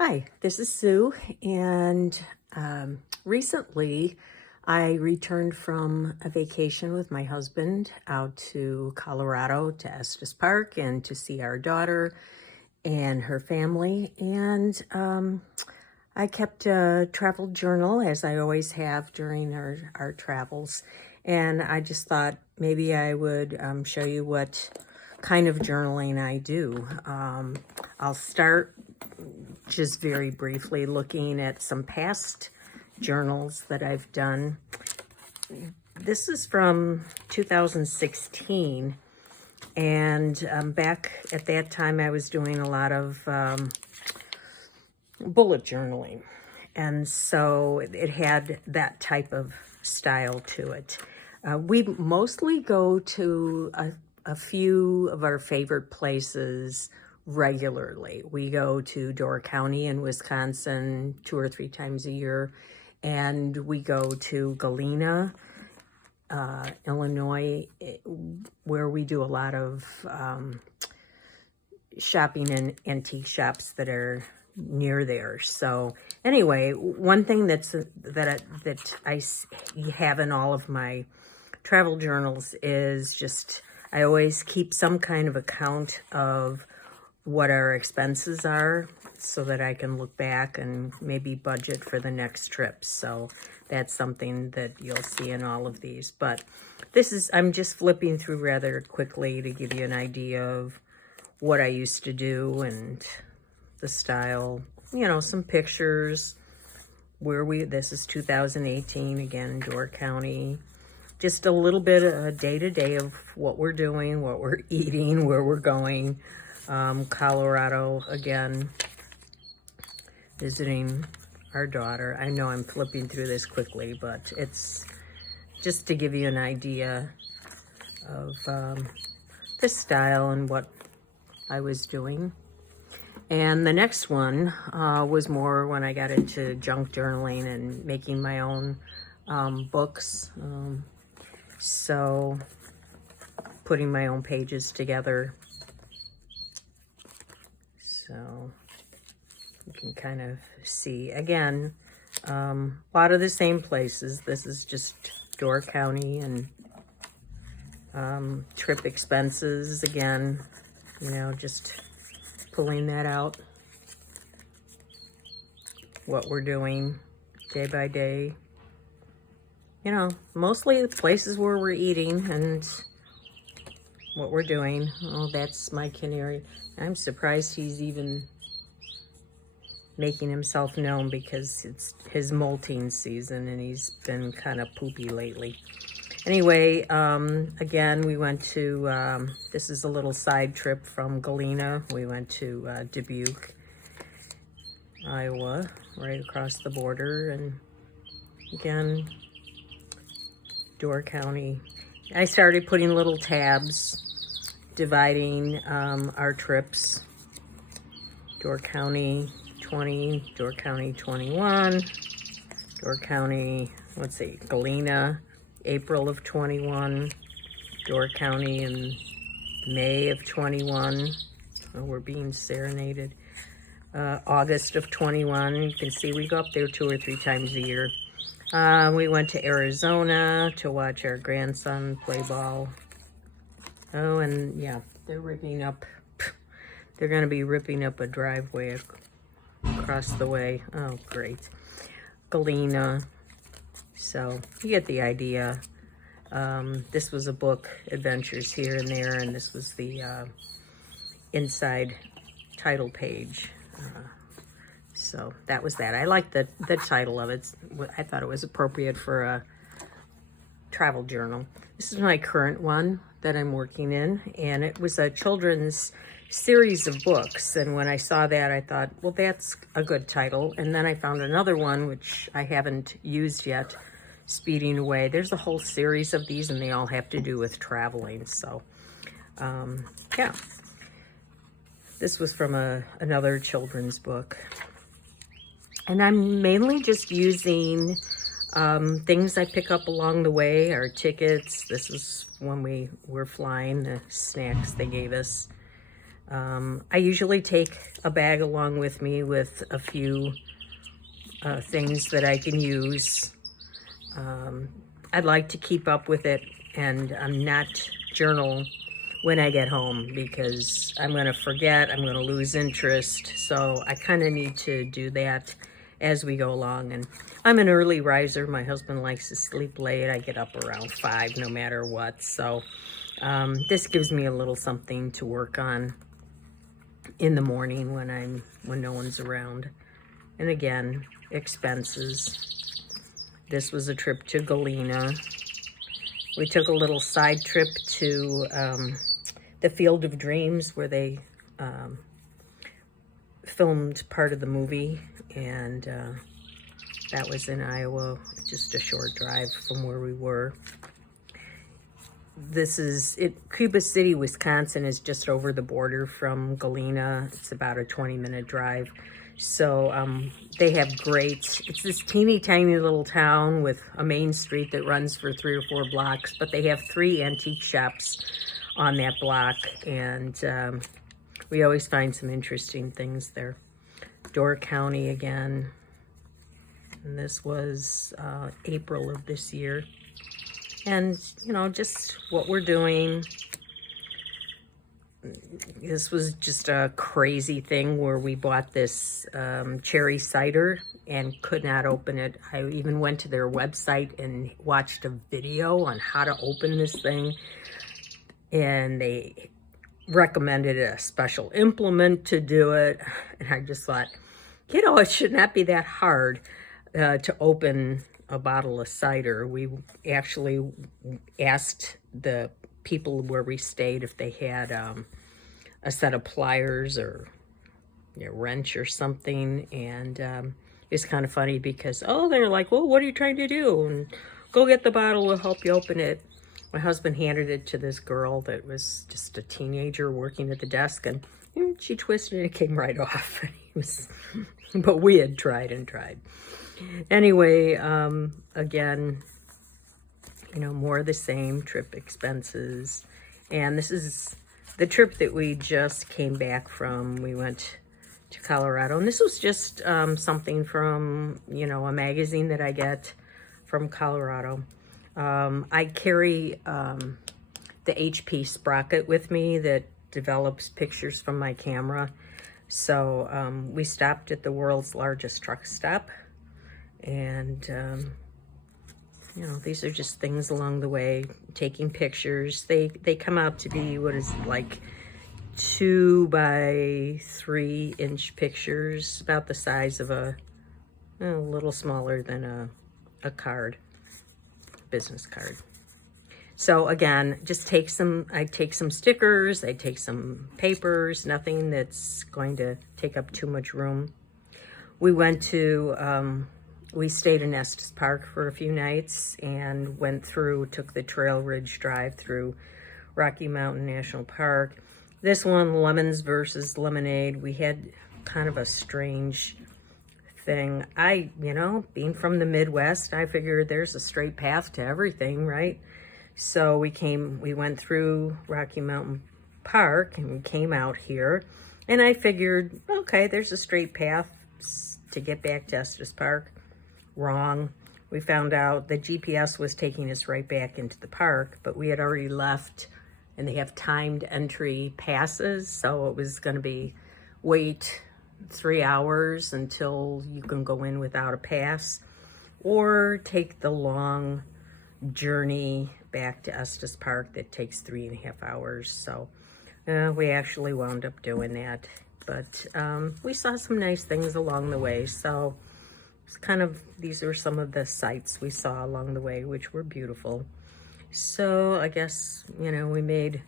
Hi, this is Sue, and recently I returned from a vacation with my husband out to Colorado to Estes Park and to see our daughter and her family. And I kept a travel journal, as I always have during our travels. And I just thought maybe I would show you what kind of journaling I do. I'll start just very briefly looking at some past journals that I've done. This is from 2016, and back at that time I was doing a lot of bullet journaling, and so it had that type of style to it. We mostly go to a few of our favorite places regularly. We go to Door County in Wisconsin 2 or 3 times a year, and we go to Galena, Illinois, where we do a lot of shopping in antique shops that are near there. So anyway, one thing that I have in all of my travel journals is just I always keep some kind of account of what our expenses are so that I can look back and maybe budget for the next trip. So that's something that you'll see in all of these. But I'm just flipping through rather quickly to give you an idea of what I used to do and the style, some pictures this is 2018, again, Door County. Just a little bit of day-to-day of what we're doing, what we're eating, where we're going. Colorado, again, visiting our daughter. I know I'm flipping through this quickly, but it's just to give you an idea of the style and what I was doing. And the next one was more when I got into junk journaling and making my own books. So putting my own pages together. So you can kind of see, again, a lot of the same places. This is just Door County and trip expenses, again, just pulling that out, what we're doing day by day. Mostly the places where we're eating and what we're doing. Oh, that's my canary. I'm surprised he's even making himself known because it's his molting season and he's been kind of poopy lately. Anyway, again, we went to, this is a little side trip from Galena. We went to Dubuque, Iowa, right across the border. And again, Door County. I started putting little tabs dividing our trips. Door County 20, Door County 21, Door County, let's see, Galena, April of 21, Door County in May of 21. Oh, we're being serenaded. August of 21. You can see we go up there 2 or 3 times a year. We went to Arizona to watch our grandson play ball. Oh, and yeah, they're ripping up. They're going to be ripping up a driveway across the way. Oh, great. Galena. So you get the idea. This was a book, Adventures Here and There, and this was the inside title page. So that was that. I like the title of it. I thought it was appropriate for a travel journal. This is my current one that I'm working in, and it was a children's series of books. And when I saw that, I thought, well, that's a good title. And then I found another one, which I haven't used yet, Speeding Away. There's a whole series of these, and they all have to do with traveling. So, yeah. This was from another children's book. And I'm mainly just using things I pick up along the way, our tickets. This is when we were flying, the snacks they gave us. I usually take a bag along with me with a few things that I can use. I'd like to keep up with it and not journal when I get home because I'm going to forget, I'm going to lose interest. So I kind of need to do that as we go along. And I'm an early riser. My husband likes to sleep late. I get up around 5 no matter what. So this gives me a little something to work on in the morning when no one's around. And again, expenses. This was a trip to Galena. We took a little side trip to the Field of Dreams where they filmed part of the movie, and that was in Iowa, just a short drive from where we were. Cuba City, Wisconsin is just over the border from Galena. It's about a 20-minute drive. So they have it's this teeny tiny little town with a main street that runs for 3 or 4 blocks, but they have 3 antique shops on that block, and we always find some interesting things there. Door County again, and this was April of this year. And, you know, just what we're doing. This was just a crazy thing where we bought this cherry cider and could not open it. I even went to their website and watched a video on how to open this thing. And they recommended a special implement to do it. And I just thought, you know, it should not be that hard to open a bottle of cider. We actually asked the people where we stayed if they had a set of pliers or a wrench or something, and it's kind of funny because they're like, well, what are you trying to do? And go get the bottle, we'll help you open it. My husband handed it to this girl that was just a teenager working at the desk, and she twisted it, it came right off. But we had tried and tried. Anyway, again, you know, more of the same, trip expenses. And this is the trip that we just came back from. We went to Colorado, and this was just something from, you know, a magazine that I get from Colorado. I carry the HP Sprocket with me that develops pictures from my camera. So we stopped at the world's largest truck stop, and you know, these are just things along the way, taking pictures. They come out to be, what is it, like 2 by 3 inch pictures, about the size of a little smaller than a card, business card. So again, just I take some stickers, I take some papers, nothing that's going to take up too much room. We went to, we stayed in Estes Park for a few nights and took the Trail Ridge Drive through Rocky Mountain National Park. This one, lemons versus lemonade, we had kind of a strange thing. You know, being from the Midwest, I figured there's a straight path to everything, right? So we went through Rocky Mountain Park and we came out here, and I figured, okay, there's a straight path to get back to Estes Park. Wrong. We found out the GPS was taking us right back into the park, but we had already left, and they have timed entry passes, so it was going to be wait 3 hours until you can go in without a pass, or take the long journey back to Estes Park that takes 3.5 hours. So we actually wound up doing that, but we saw some nice things along the way. So it's these are some of the sights we saw along the way, which were beautiful. So I guess, you know, we made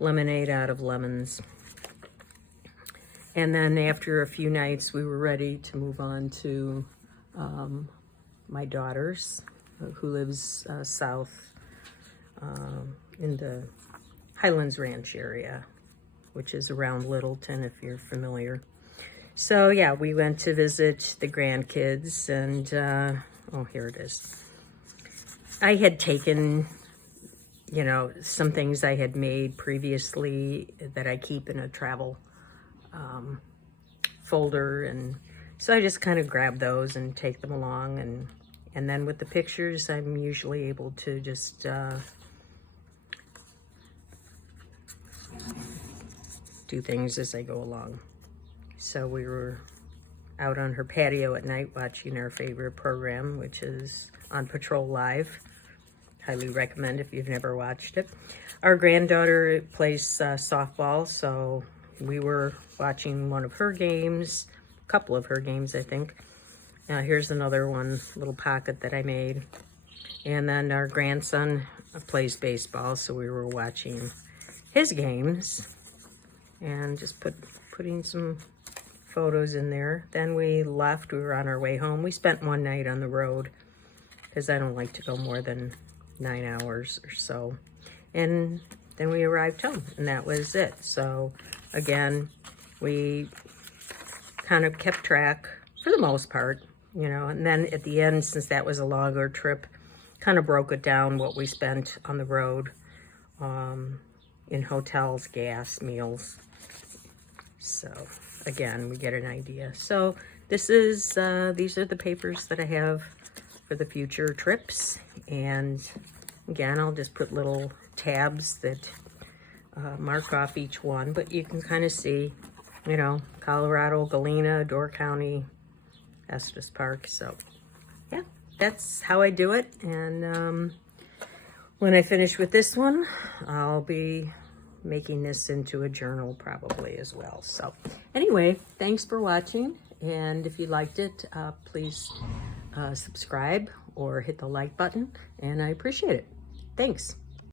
lemonade out of lemons. And then after a few nights, we were ready to move on to my daughter's, who lives south in the Highlands Ranch area, which is around Littleton, if you're familiar. So yeah, we went to visit the grandkids, and here it is. I had taken, you know, some things I had made previously that I keep in a travel folder, and so I just kind of grab those and take them along, and then with the pictures I'm usually able to just do things as I go along. So we were out on her patio at night watching our favorite program, which is On Patrol Live. Highly recommend if you've never watched it. Our granddaughter plays softball, so we were watching one of her games, a couple of her games, I think. Here's another one, little pocket that I made. And then our grandson plays baseball, so we were watching his games and just putting some photos in there. Then we left, we were on our way home. We spent one night on the road because I don't like to go more than 9 hours or so. And then we arrived home, and that was it. So again, we kind of kept track for the most part, you know, and then at the end, since that was a longer trip, kind of broke it down what we spent on the road, in hotels, gas, meals. So again, we get an idea. So this is, these are the papers that I have for the future trips. And again, I'll just put little tabs that mark off each one, but you can kind of see, you know, Colorado, Galena, Door County, Estes Park. So yeah, that's how I do it. And when I finish with this one, I'll be making this into a journal probably as well. So anyway, thanks for watching. And if you liked it, please subscribe or hit the like button, and I appreciate it. Thanks.